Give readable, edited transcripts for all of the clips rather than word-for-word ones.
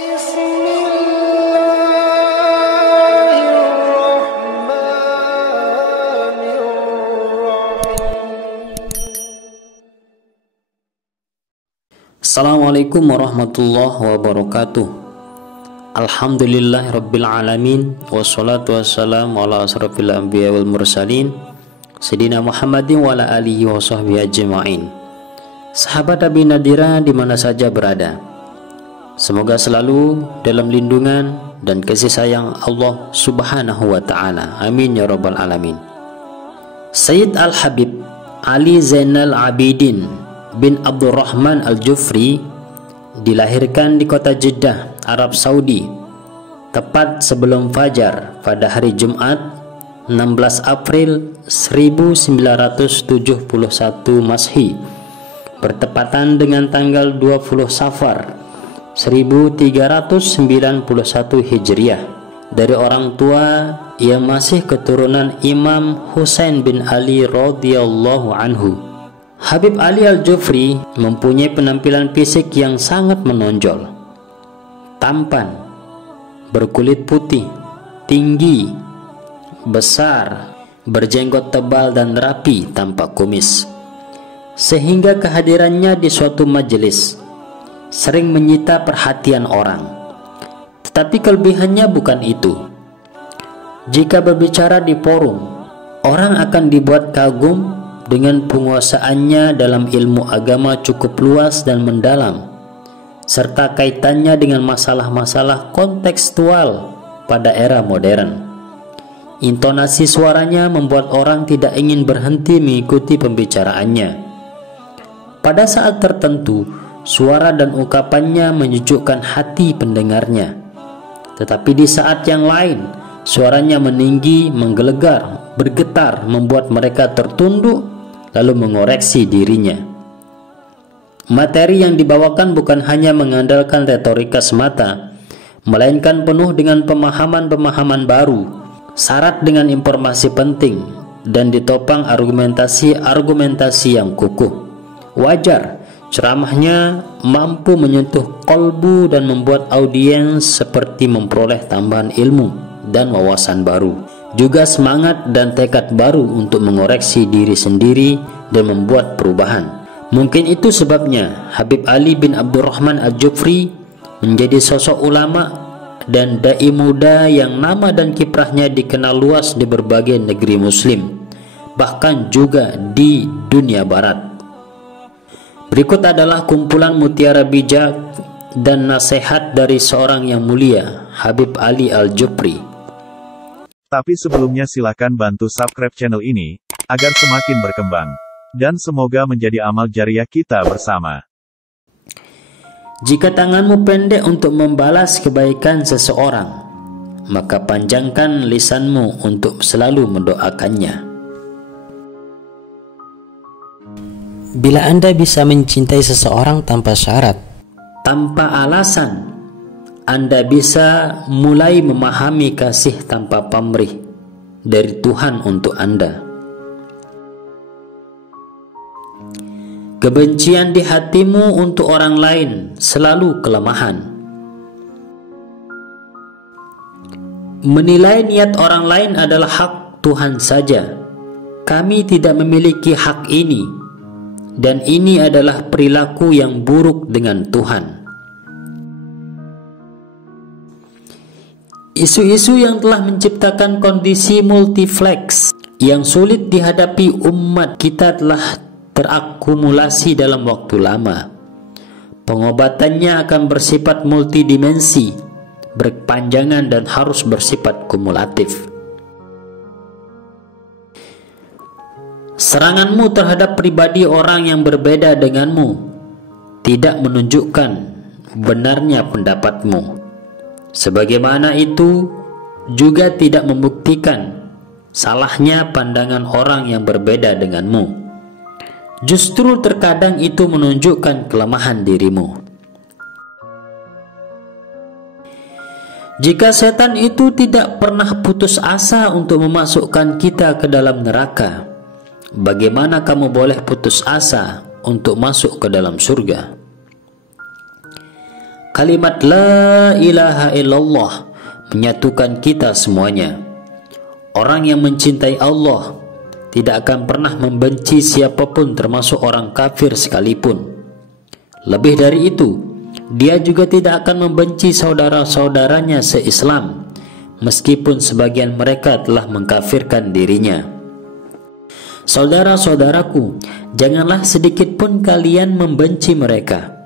Assalamualaikum warahmatullahi wabarakatuh. Alhamdulillahirabbil alamin, wassalatu wassalamu ala asrofil anbiya wal mursalin Sayyidina Muhammadin wa ala alihi wa sahbihi ajma'in. Sahabat Abi Nadira di mana saja berada, semoga selalu dalam lindungan dan kasih sayang Allah Subhanahu wa ta'ala. Amin ya rabbal alamin. Sayyid Al-Habib Ali Zainal Abidin bin Abdurrahman Al-Jufri dilahirkan di kota Jeddah, Arab Saudi, tepat sebelum fajar pada hari Jumat 16 April 1971 Masehi, bertepatan dengan tanggal 20 Safar 1391 Hijriah, dari orang tua yang masih keturunan Imam Husain bin Ali radhiyallahu anhu. Habib Ali Al-Jufri mempunyai penampilan fisik yang sangat menonjol, tampan, berkulit putih, tinggi, besar, berjenggot tebal dan rapi tanpa kumis, sehingga kehadirannya di suatu majelis sering menyita perhatian orang. Tetapi kelebihannya bukan itu. Jika berbicara di forum, orang akan dibuat kagum dengan penguasaannya dalam ilmu agama cukup luas dan mendalam, serta kaitannya dengan masalah-masalah kontekstual pada era modern. Intonasi suaranya membuat orang tidak ingin berhenti mengikuti pembicaraannya. Pada saat tertentu, suara dan ungkapannya menyejukkan hati pendengarnya. Tetapi di saat yang lain, suaranya meninggi, menggelegar, bergetar, membuat mereka tertunduk lalu mengoreksi dirinya. Materi yang dibawakan bukan hanya mengandalkan retorika semata, melainkan penuh dengan pemahaman-pemahaman baru, syarat dengan informasi penting, dan ditopang argumentasi-argumentasi yang kukuh. Wajar ceramahnya mampu menyentuh kolbu dan membuat audiens seperti memperoleh tambahan ilmu dan wawasan baru, juga semangat dan tekad baru untuk mengoreksi diri sendiri dan membuat perubahan. Mungkin itu sebabnya Habib Ali bin Abdurrahman Al-Jufri menjadi sosok ulama dan dai muda yang nama dan kiprahnya dikenal luas di berbagai negeri muslim, bahkan juga di dunia barat. Berikut adalah kumpulan mutiara bijak dan nasihat dari seorang yang mulia, Habib Ali Al-Jufri. Tapi sebelumnya silakan bantu subscribe channel ini, agar semakin berkembang. Dan semoga menjadi amal jariah kita bersama. Jika tanganmu pendek untuk membalas kebaikan seseorang, maka panjangkan lisanmu untuk selalu mendoakannya. Bila Anda bisa mencintai seseorang tanpa syarat, tanpa alasan, Anda bisa mulai memahami kasih tanpa pamrih dari Tuhan untuk Anda. Kebencian di hatimu untuk orang lain selalu kelemahan. Menilai niat orang lain adalah hak Tuhan saja. Kami tidak memiliki hak ini, dan ini adalah perilaku yang buruk dengan Tuhan. Isu-isu yang telah menciptakan kondisi multiflex yang sulit dihadapi umat kita telah terakumulasi dalam waktu lama. Pengobatannya akan bersifat multidimensi, berkepanjangan, dan harus bersifat kumulatif. Seranganmu terhadap pribadi orang yang berbeda denganmu tidak menunjukkan benarnya pendapatmu. Sebagaimana itu juga tidak membuktikan salahnya pandangan orang yang berbeda denganmu. Justru terkadang itu menunjukkan kelemahan dirimu. Jika setan itu tidak pernah putus asa untuk memasukkan kita ke dalam neraka, bagaimana kamu boleh putus asa untuk masuk ke dalam surga? Kalimat la ilaha illallah menyatukan kita semuanya. Orang yang mencintai Allah tidak akan pernah membenci siapapun, termasuk orang kafir sekalipun. Lebih dari itu, dia juga tidak akan membenci saudara-saudaranya se-Islam, meskipun sebagian mereka telah mengkafirkan dirinya. Saudara-saudaraku, janganlah sedikit pun kalian membenci mereka.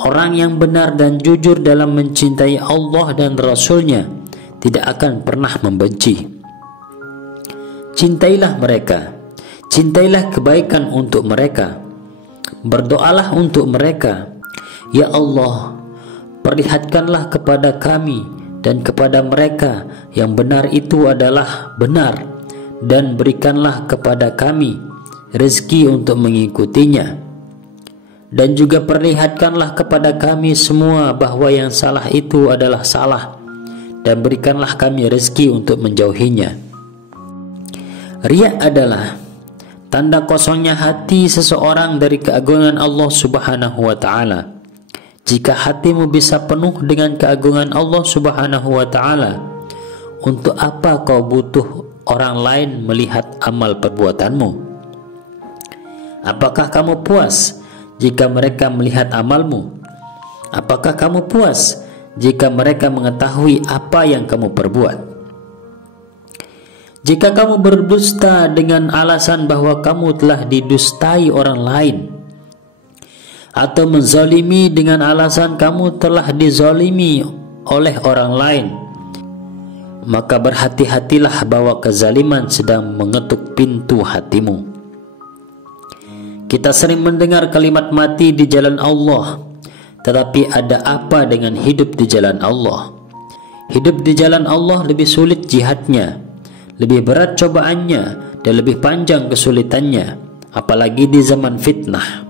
Orang yang benar dan jujur dalam mencintai Allah dan Rasul-Nya tidak akan pernah membenci. Cintailah mereka, cintailah kebaikan untuk mereka, berdoalah untuk mereka. Ya Allah, perlihatkanlah kepada kami dan kepada mereka yang benar itu adalah benar, dan berikanlah kepada kami rezeki untuk mengikutinya. Dan juga perlihatkanlah kepada kami semua bahwa yang salah itu adalah salah, dan berikanlah kami rezeki untuk menjauhinya. Riya adalah tanda kosongnya hati seseorang dari keagungan Allah Subhanahu wa Ta'ala. Jika hatimu bisa penuh dengan keagungan Allah Subhanahu wa Ta'ala, untuk apa kau butuh orang lain melihat amal perbuatanmu? Apakah kamu puas jika mereka melihat amalmu? Apakah kamu puas jika mereka mengetahui apa yang kamu perbuat? Jika kamu berdusta dengan alasan bahwa kamu telah didustai orang lain, atau menzalimi dengan alasan kamu telah dizalimi oleh orang lain, maka berhati-hatilah bahwa kezaliman sedang mengetuk pintu hatimu. Kita sering mendengar kalimat mati di jalan Allah, tetapi ada apa dengan hidup di jalan Allah? Hidup di jalan Allah lebih sulit jihadnya, lebih berat cobaannya, dan lebih panjang kesulitannya, apalagi di zaman fitnah.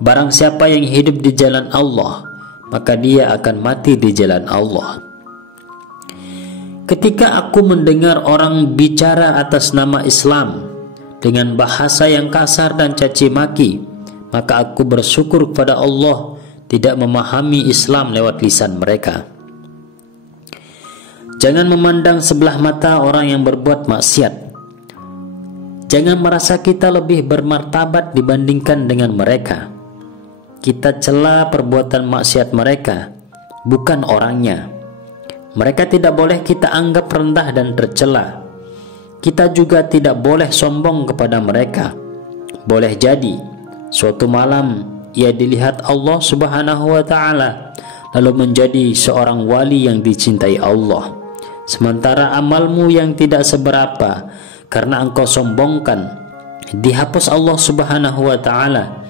Barang siapa yang hidup di jalan Allah, maka dia akan mati di jalan Allah. Ketika aku mendengar orang bicara atas nama Islam dengan bahasa yang kasar dan caci maki, maka aku bersyukur kepada Allah tidak memahami Islam lewat lisan mereka. Jangan memandang sebelah mata orang yang berbuat maksiat. Jangan merasa kita lebih bermartabat dibandingkan dengan mereka. Kita cela perbuatan maksiat mereka, bukan orangnya. Mereka tidak boleh kita anggap rendah dan tercela. Kita juga tidak boleh sombong kepada mereka. Boleh jadi suatu malam ia dilihat Allah Subhanahu wa Ta'ala, lalu menjadi seorang wali yang dicintai Allah. Sementara amalmu yang tidak seberapa karena engkau sombongkan dihapus Allah Subhanahu wa Ta'ala,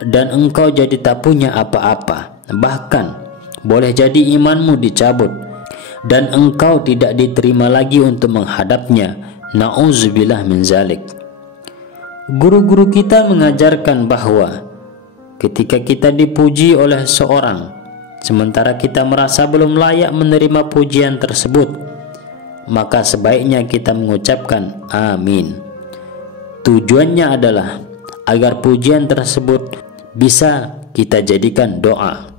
dan engkau jadi tak punya apa-apa. Bahkan boleh jadi imanmu dicabut dan engkau tidak diterima lagi untuk menghadapnya. Na'udzubillah min zalik. Guru-guru kita mengajarkan bahwa ketika kita dipuji oleh seorang sementara kita merasa belum layak menerima pujian tersebut, maka sebaiknya kita mengucapkan amin. Tujuannya adalah agar pujian tersebut bisa kita jadikan doa.